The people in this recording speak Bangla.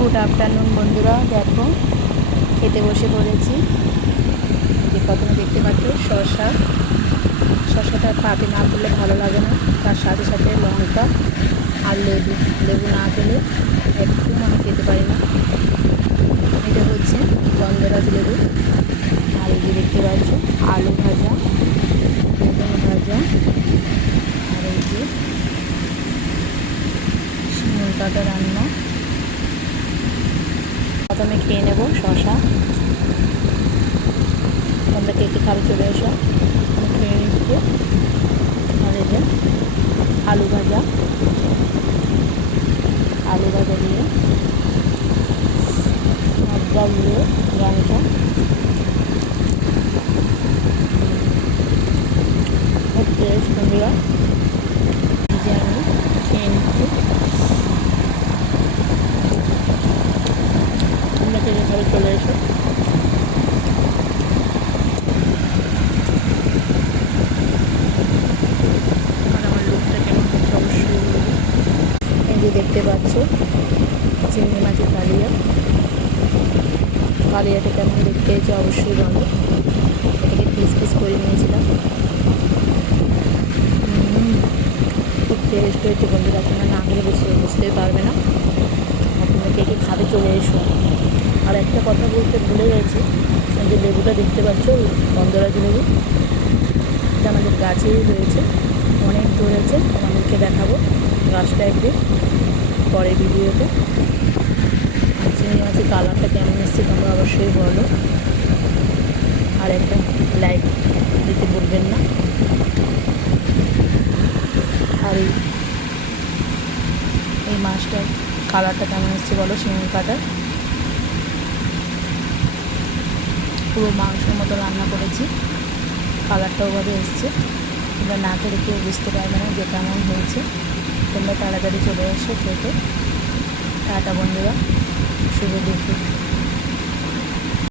গুড আফটারনুন বন্ধুরা, দেখো খেতে বসে পড়েছি। যে প্রথমে দেখতে পাচ্ছ শসাটা পাতে না করলে ভালো লাগে না, তার সাথে সাথে লঙ্কা আর লেবু না দিলে একটু আমি খেতে পারি না। এটা হচ্ছে গন্ধরাজ লেবু। আর এই যে দেখতে পাচ্ছ আলু ভাজা, বেগুন ভাজা, আর এই যে শিমুল কাটা রান্না। প্রথমে খেয়ে নেব শসা। তোমরা কে কে খাবে চলে এসো, আমি খেয়ে নিচ্ছি। আর এই যে আলু ভাজা দিয়ে মশলা দিয়ে রান্না হচ্ছে বন্ধুরা। যে আমি খেয়ে নিচ্ছি। তোমরা কে কে খাবে চলে এসো। যে দেখতে পাচ্ছ চিংড়ি মাছের কালিয়াটা কেমন দেখতে হয়েছে অবশ্যই বলো। এটাকে পিস পিস করে নিয়েছিলাম। খুব টেস্ট হয়েছে বন্ধুরা, তোমরা না খেলে বুঝতেই পারবে না। তোমরা কে কে খাবে চলে এসো। আর একটা কথা বলতে ভুলে গেছি, যে লেবুটা দেখতে পাচ্ছ গন্ধরাজ লেবু, এটা আমাদের গাছেই রয়েছে, অনেক ধরেছে। তোমাদেরকে দেখাবো গাছটা একদিন পরে ভিডিওতে। চিংড়ি মাছের কালারটা কেমন এসছে তোমরা অবশ্যই বলো, আর একটা লাইক দিতে ভুলবেন না। আর এই মাছটার কালারটা কেমন এসছে বলো, শিমুল কাটার পুরো মাংসের মতো রান্না করেছি, কালারটা ওভাবে এসছে। তোমরা না খেলে কেউ বুঝতে পারবে না যে কেমন হয়েছে। তোমরা তাড়াতাড়ি চলে আসো খেতে। টাটা বন্ধুরা, শুভ দুপুর।